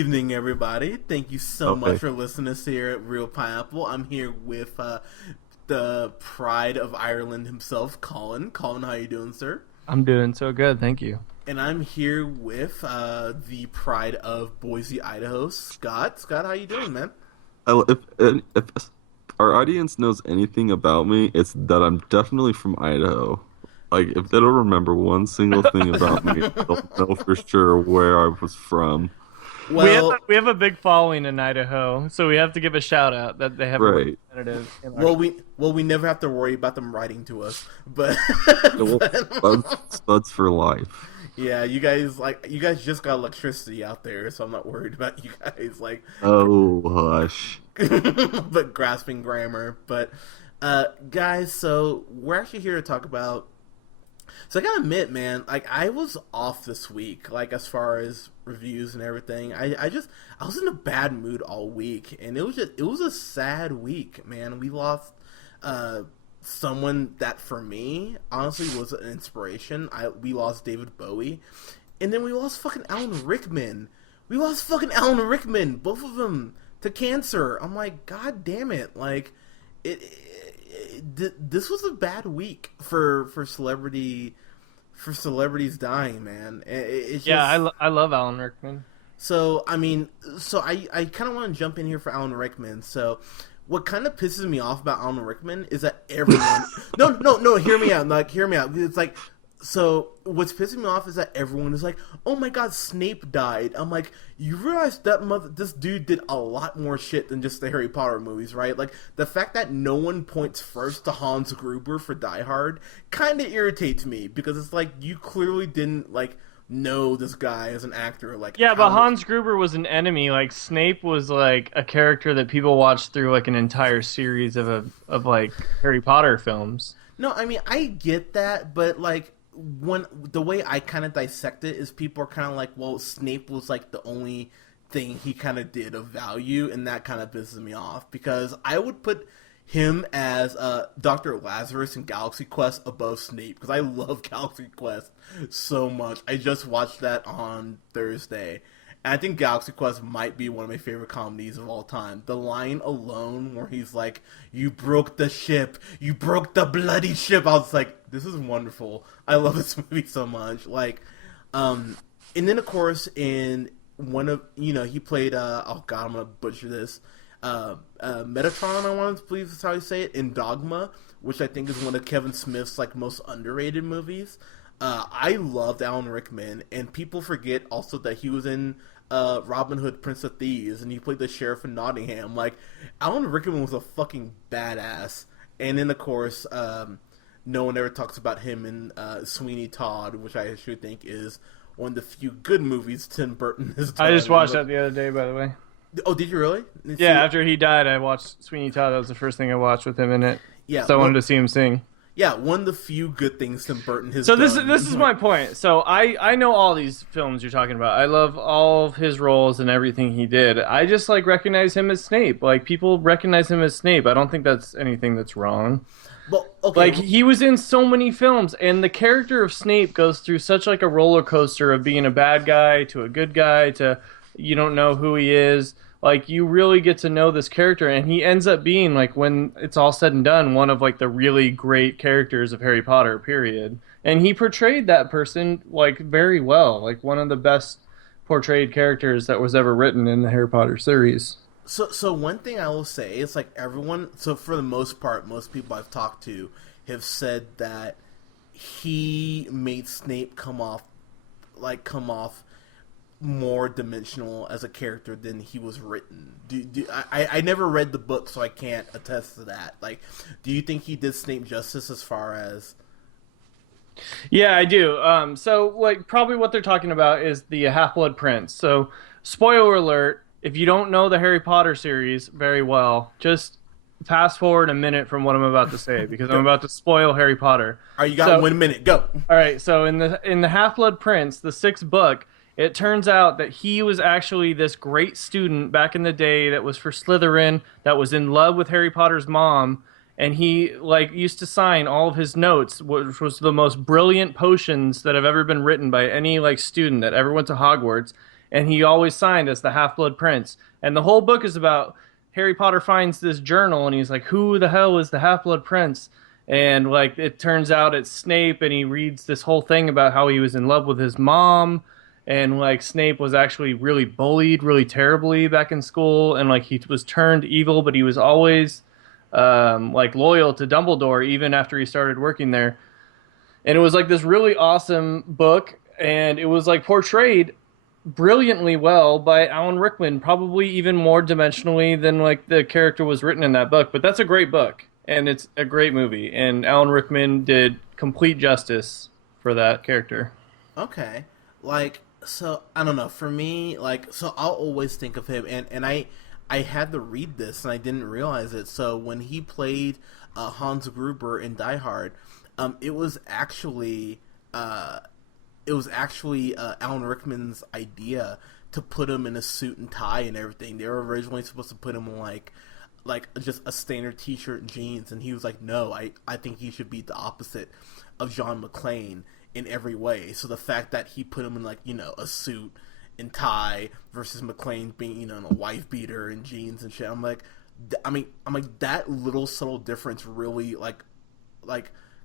Evening, everybody. Thank you so much Okay. for listening to us here at Real Pineapple. I'm here with the pride of Ireland himself, Colin. Colin, how you doing, sir? I'm doing so good, thank you. And I'm here with the pride of Boise, Idaho, Scott. Scott, how you doing, man? If our audience knows anything about me, it's that I'm definitely from Idaho. Like, if they don't remember one single thing about me, they'll know for sure where I was from. We have a, Well, we have a big following in Idaho, so we have to give a shout out that they have a Right. representative in our. well, we never have to worry about them writing to us, but, So we'll studs for life. yeah, you guys just got electricity out there, so I'm not worried about you guys Oh, hush. but grasping grammar. But guys, so we're actually here to talk about. So I gotta admit, man, like I was off this week, like as far as reviews and everything. I was in a bad mood all week, and it was a sad week, man. We lost uh someone that for me honestly was an inspiration. We lost David Bowie, and then we lost fucking Alan Rickman. We lost fucking Alan Rickman, both of them to cancer. I'm like, god damn it, like this was a bad week for celebrities dying, man. It's Yeah, just I love Alan Rickman. so. I mean, so I kind of want to jump in here for Alan Rickman. So, what kind of pisses me off about Alan Rickman is that everyone. No. Hear me out. Like, hear me out. It's like. So what's pissing me off is that everyone is like, "Oh my God, Snape died." I'm like, you realize this dude did a lot more shit than just the Harry Potter movies, right? Like the fact that no one points first to Hans Gruber for Die Hard kind of irritates me because it's like you clearly didn't like know this guy as an actor. Like Yeah, but how much? Hans Gruber was an enemy. Like Snape was like a character that people watched through like an entire series of like Harry Potter films. No, I mean I get that, but like when the way I kind of dissect it is people are kind of like, well, Snape was like the only thing he kind of did of value, and that kind of pisses me off because I would put him as Dr. Lazarus in Galaxy Quest above Snape because I love Galaxy Quest so much. I just watched that on Thursday. And I think Galaxy Quest might be one of my favorite comedies of all time. The line alone where he's like, "You broke the ship. You broke the bloody ship." I was like, this is wonderful. I love this movie so much. And then of course in one of he played oh god, I'm gonna butcher this. Metatron, I want to believe is how you say it, in Dogma, which I think is one of Kevin Smith's like most underrated movies. I loved Alan Rickman, and people forget also that he was in Robin Hood, Prince of Thieves, and he played the sheriff in Nottingham. Like, Alan Rickman was a fucking badass. And then, of course, no one ever talks about him in Sweeney Todd, which I actually think is one of the few good movies Tim Burton has I just done. watched that the other day, by the way. Oh, did you really? Did you see Yeah, it? after he died, I watched Sweeney Todd. That was the first thing I watched with him in it. Yeah, So I wanted to see him sing. yeah, one of the few good things Tim Burton has So done. this is my point. So I know all these films you're talking about. I love all of his roles and everything he did. I just like recognize him as Snape. Like people recognize him as Snape. I don't think that's anything that's wrong. Well, okay, Like he was in so many films, and the character of Snape goes through such like a roller coaster of being a bad guy to a good guy to you don't know who he is. Like you really get to know this character, and he ends up being like when it's all said and done, one of like the really great characters of Harry Potter. Period. And he portrayed that person like very well, like one of the best portrayed characters that was ever written in the Harry Potter series. so one thing I will say is like everyone. So for the most part, most people I've talked to have said that he made Snape come off more dimensional as a character than he was written. I never read the book, so I can't attest to that. Like, do you think he did Snape justice as far as? Yeah, I do. So like probably what they're talking about is the Half-Blood Prince. So spoiler alert, if you don't know the Harry Potter series very well, just fast forward a minute from what I'm about to say because I'm about to spoil Harry Potter. All right, you got So 1 minute. Go. all right, so in the Half-Blood Prince, the sixth book, it turns out that he was actually this great student back in the day that was for Slytherin, that was in love with Harry Potter's mom, and he like used to sign all of his notes, which was the most brilliant potions that have ever been written by any like student that ever went to Hogwarts. and he always signed as the Half-Blood Prince. And the whole book is about Harry Potter finds this journal, and he's like, "Who the hell is the Half-Blood Prince?" And like it turns out it's Snape, and he reads this whole thing about how he was in love with his mom, and like Snape was actually really bullied really terribly back in school, and like he was turned evil, but he was always like loyal to Dumbledore even after he started working there. And it was like this really awesome book, and it was like portrayed brilliantly well by Alan Rickman, probably even more dimensionally than like the character was written in that book. But that's a great book, and it's a great movie, and Alan Rickman did complete justice for that character. Okay, like so I don't know. For me, like so I'll always think of him, and I had to read this and I didn't realize it. So when he played Hans Gruber in Die Hard, it was actually Alan Rickman's idea to put him in a suit and tie and everything. They were originally supposed to put him in like just a standard t-shirt and jeans, and he was like, no, I think he should be the opposite of John McClane in every way. So the fact that he put him in like, you know, a suit and tie versus McClane being, you know, in a wife beater and jeans and shit, I'm like that little subtle difference really like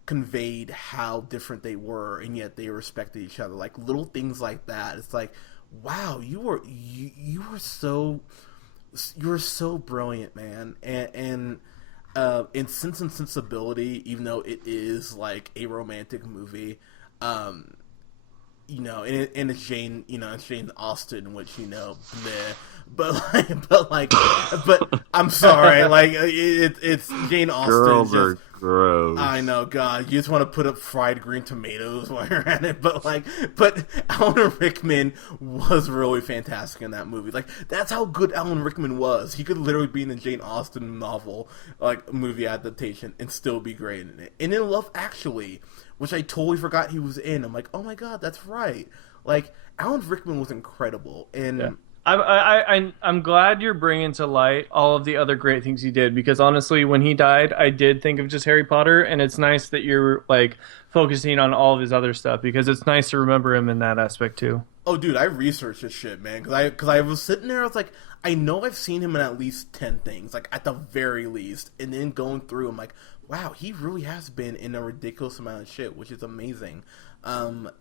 conveyed how different they were, and yet they respected each other. Like little things like that. It's like, wow, you were so brilliant, man. And in Sense and Sensibility, even though it is like a romantic movie, you know, and it's Jane, you know, it's Jane Austen, which, you know, bleh. But I'm sorry, like it's Jane Austen. Girls are gross. I know, God, you just want to put up fried green tomatoes while you're at it, but Alan Rickman was really fantastic in that movie. Like that's how good Alan Rickman was. He could literally be in the Jane Austen novel, like movie adaptation, and still be great in it. And in Love Actually, which I totally forgot he was in, I'm like, oh my God, that's right. Like Alan Rickman was incredible, and. Yeah. I'm glad you're bringing to light all of the other great things he did, because honestly, when he died, I did think of just Harry Potter, and it's nice that you're like focusing on all of his other stuff, because it's nice to remember him in that aspect too. Oh, dude, I researched this shit, man, because I was sitting there, I was like, I know I've seen him in at least 10 things, like at the very least, and then going through, I'm like, wow, he really has been in a ridiculous amount of shit, which is amazing. And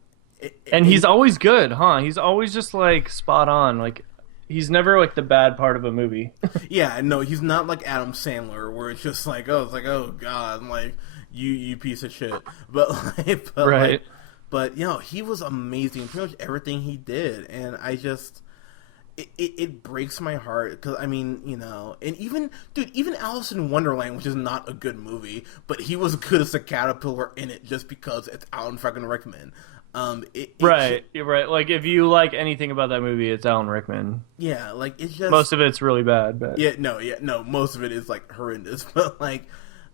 he's always good, huh? He's always just like spot on, like. He's never like the bad part of a movie. Yeah, no, he's not like Adam Sandler, where it's just like, oh God, I'm like you piece of shit. But right. But you know, he was amazing in pretty much everything he did, and I just it breaks my heart because I mean, you know, and even Alice in Wonderland, which is not a good movie, but he was good as a caterpillar in it just because it's Alan fucking Rickman. Right, you're right. Like if you like anything about that movie, it's Alan Rickman. Yeah, like it's just most of it's really bad, but no, most of it is like horrendous.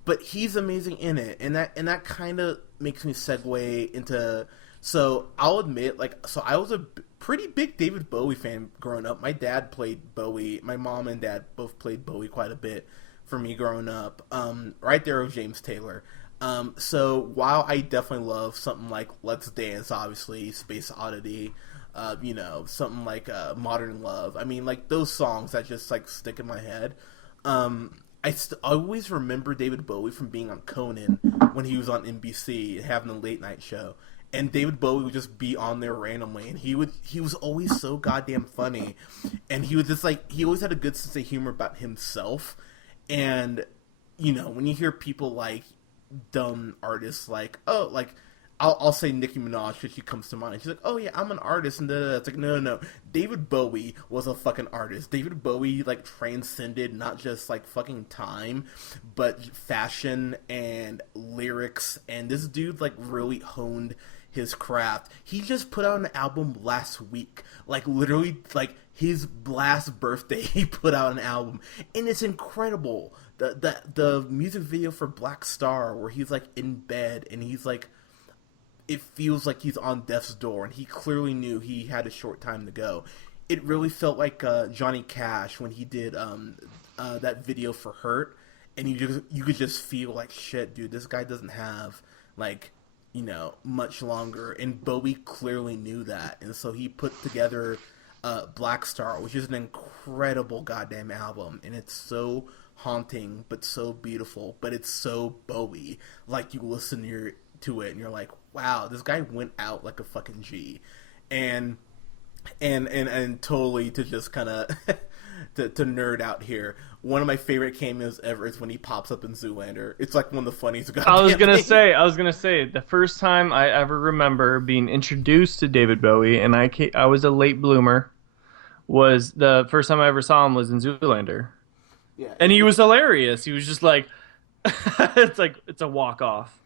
But he's amazing in it, and that kind of makes me segue into. So I'll admit, so I was a pretty big David Bowie fan growing up. My dad played Bowie. My mom and dad both played Bowie quite a bit for me growing up. Right there with James Taylor. So while I definitely love something like Let's Dance, obviously, Space Oddity, you know, something like Modern Love, I mean, like those songs that just like stick in my head. I always remember David Bowie from being on Conan when he was on NBC having a late night show, and David Bowie would just be on there randomly, and he was always so goddamn funny, and he was just like, he always had a good sense of humor about himself. And you know, when you hear people like dumb artists like, oh, like I'll say Nicki Minaj because she comes to mind. She's like, oh yeah, I'm an artist, and it's like, no. David Bowie was a fucking artist. David Bowie like transcended not just like fucking time, but fashion and lyrics. And this dude like really honed his craft. He just put out an album last week, like literally like his last birthday. He put out an album, and it's incredible. The music video for Black Star, where he's like in bed and he's like, it feels like he's on death's door, and he clearly knew he had a short time to go. It really felt like Johnny Cash when he did that video for Hurt, and you could just feel like, shit, dude, this guy doesn't have like, you know, much longer, and Bowie clearly knew that, and so he put together Black Star, which is an incredible goddamn album, and it's so haunting but so beautiful, but it's so Bowie. Like, you listen to it and you're like, wow, this guy went out like a fucking G. And totally to just kind of to nerd out here, one of my favorite cameos ever is when he pops up in Zoolander. It's like one of the funniest goddamn I was gonna things. say, the first time I ever remember being introduced to David Bowie, and I was a late bloomer, was the first time I ever saw him was in Zoolander, Yeah, and he was hilarious. He was just like, it's a walk off.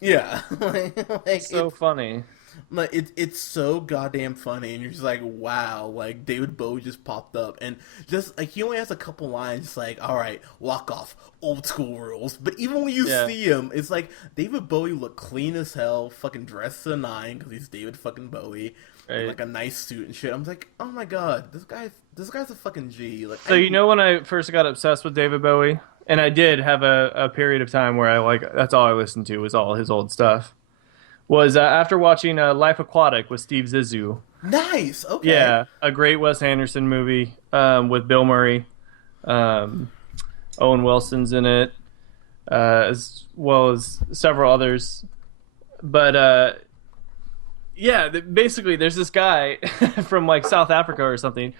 yeah, like So funny. it's so goddamn funny, and you're just like, wow, like David Bowie just popped up, and just like he only has a couple lines, just like, all right, walk off, old school rules. But even when you Yeah. see him, it's like David Bowie look clean as hell, fucking dressed to the nine because he's David fucking Bowie, in Right. like a nice suit and shit. I'm like, oh my god, this guy's a fucking G. Like, So you know when I first got obsessed with David Bowie, and I did have a period of time where I like that's all I listened to was all his old stuff. Was after watching Life Aquatic with Steve Zissou. nice, okay, Yeah, a great Wes Anderson movie with Bill Murray. Um, Owen Wilson's in it, as well as several others. But yeah, basically, there's this guy from like South Africa or something,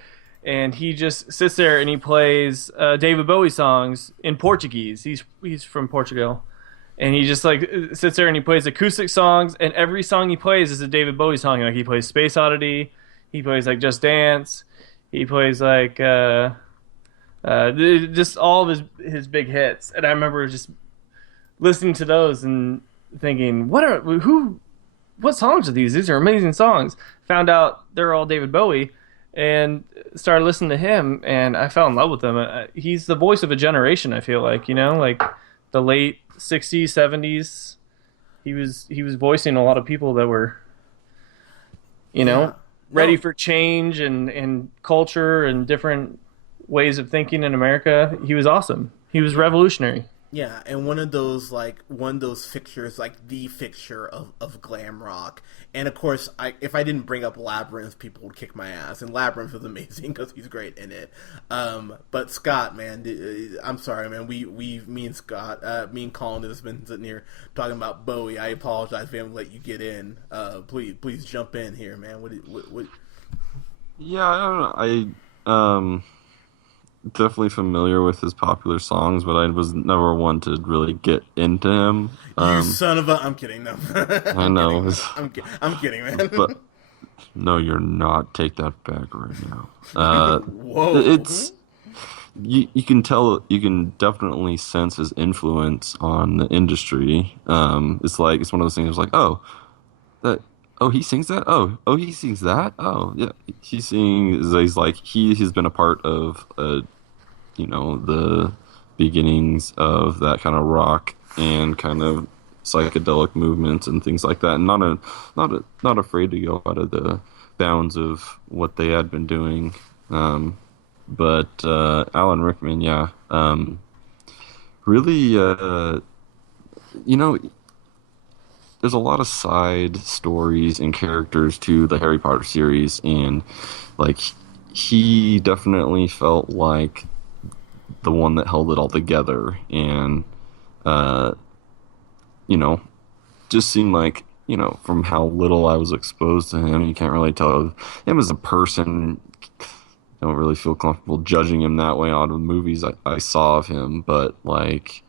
and he just sits there and he plays David Bowie songs in Portuguese. He's from Portugal, and he just like sits there and he plays acoustic songs, and every song he plays is a David Bowie song. Like he plays Space Oddity, he plays like Just Dance, he plays like just all of his big hits. And I remember just listening to those and thinking, what songs are these? These are amazing songs. Found out they're all David Bowie, and started listening to him, and I fell in love with him. He's the voice of a generation. I feel like like the late '60s, '70s. He was voicing a lot of people that were yeah. ready No, for change and culture and different ways of thinking in America. He was awesome. He was revolutionary. yeah, and one of those fixtures, like the fixture of glam rock. And of course, if I didn't bring up Labyrinth, people would kick my ass. And Labyrinth is amazing because he's great in it. But Scott, man, I'm sorry, man. Me and Scott, me and Colin have been sitting here talking about Bowie. I apologize. We haven't let you get in. Please jump in here, man. What? Yeah, I don't know. Definitely familiar with his popular songs, but I was never one to really get into him. You son of a! I'm kidding. No, I know, I'm kidding, man. but no, you're not. Take that back right now. Whoa. It's you can tell, you can definitely sense his influence on the industry. It's like it's one of those things. Like, that he sings that. He sings that. Oh, yeah, he sings. He's like he has been a part of the beginnings of that kind of rock and kind of psychedelic movements and things like that, and not afraid to go out of the bounds of what they had been doing. But Alan Rickman, yeah, really, there's a lot of side stories and characters to the Harry Potter series, and like he definitely felt like the one that held it all together, and just seemed like, from how little I was exposed to him, you can't really tell him as a person. I don't really feel comfortable judging him that way out of the movies I saw of him, but like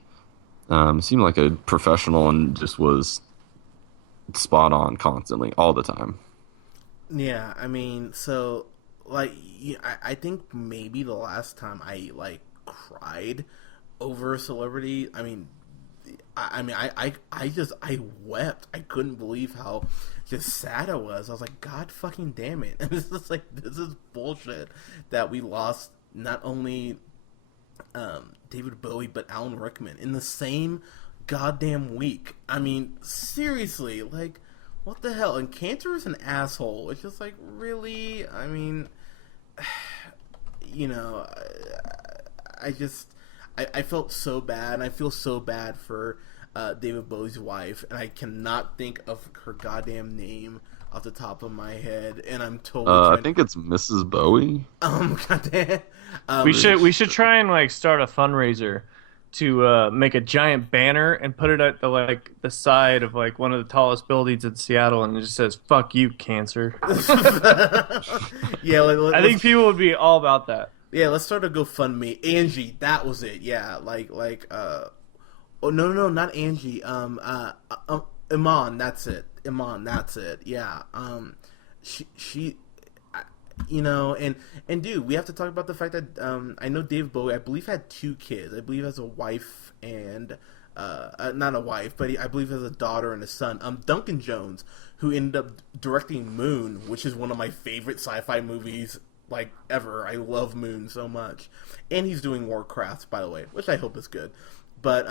seemed like a professional and just was spot on constantly all the time. Yeah, I mean, so like, I think maybe the last time I like cried over a celebrity. I wept. I couldn't believe how just sad I was. I was like, God fucking damn it! And this is bullshit that we lost not only David Bowie but Alan Rickman in the same goddamn week. I mean, seriously, like, what the hell? And Cantor is an asshole. It's just like, really? I mean, you know, I felt so bad, and I feel so bad for David Bowie's wife, and I cannot think of her goddamn name off the top of my head, and I'm totally I trying. think it's Mrs. Bowie. Goddamn. We Um, should try and like start a fundraiser to make a giant banner and put it at the side of like one of the tallest buildings in Seattle, and it just says "fuck you, cancer." yeah, I think people would be all about that. yeah. Let's start a GoFundMe. Angie, that was it. Yeah, oh no, not Angie. Iman, that's it. Iman, that's it. Yeah. She and dude, we have to talk about the fact that I know Dave Bowie, I believe, had 2 kids. I believe has a wife and not a wife, but I believe has a daughter and a son. Duncan Jones, who ended up directing Moon, which is one of my favorite sci-fi movies like ever. I love Moon so much, and he's doing Warcraft, by the way, which I hope is good. But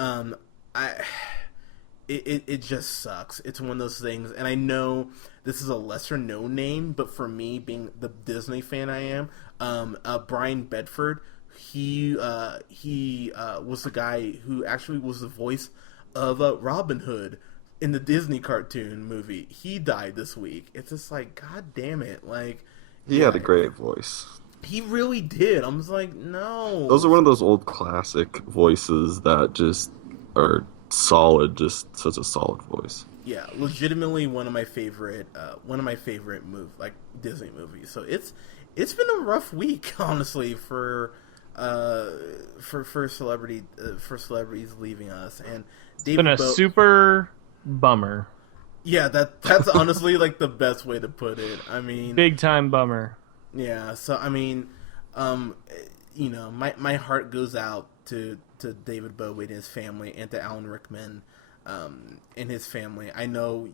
it just sucks. It's one of those things, and I know this is a lesser known name, but for me, being the Disney fan I am, Brian Bedford, he was the guy who actually was the voice of Robin Hood in the Disney cartoon movie. He died this week. It's just like, god damn it, like He had a great voice. he really did. I was like, no. Those are one of those old classic voices that just are solid, just such a solid voice. Yeah, legitimately one of my favorite Disney movies. So it's been a rough week, honestly, for celebrities leaving us. And It's been a super bummer. Yeah, that's honestly like the best way to put it. I mean, Big time bummer. yeah. So I mean, my heart goes out to David Bowie and his family, and to Alan Rickman and his family. I know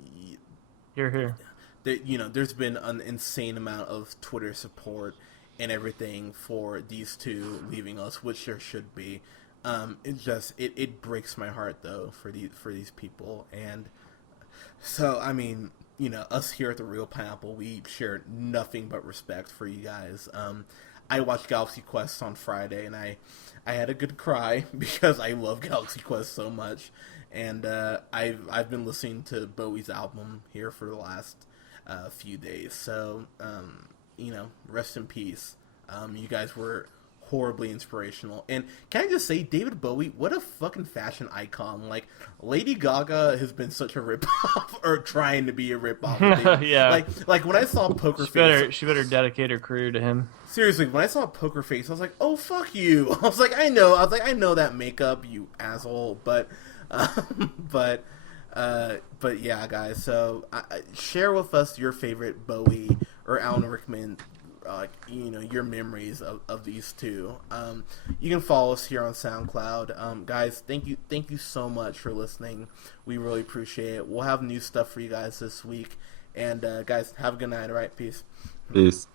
Here. that there's been an insane amount of Twitter support and everything for these two leaving us, which there should be. It breaks my heart though for these people. And so I mean, us here at the Real Pineapple, we share nothing but respect for you guys. I watched Galaxy Quest on Friday, and I had a good cry because I love Galaxy Quest so much, and I've been listening to Bowie's album here for the last few days. So rest in peace. You guys were horribly inspirational. And can I just say, David Bowie, what a fucking fashion icon. Like, Lady Gaga has been such a ripoff, or trying to be a ripoff. Yeah. Like when I saw Poker Face, She better dedicate her career to him. seriously, when I saw Poker Face, I was like, oh, fuck you. I was like, I know that makeup, you asshole. But yeah, guys. So share with us your favorite Bowie or Alan Rickman, your memories of these two. You can follow us here on SoundCloud. Guys, thank you so much for listening. We really appreciate it. We'll have new stuff for you guys this week. And guys, have a good night. All right, peace. Peace.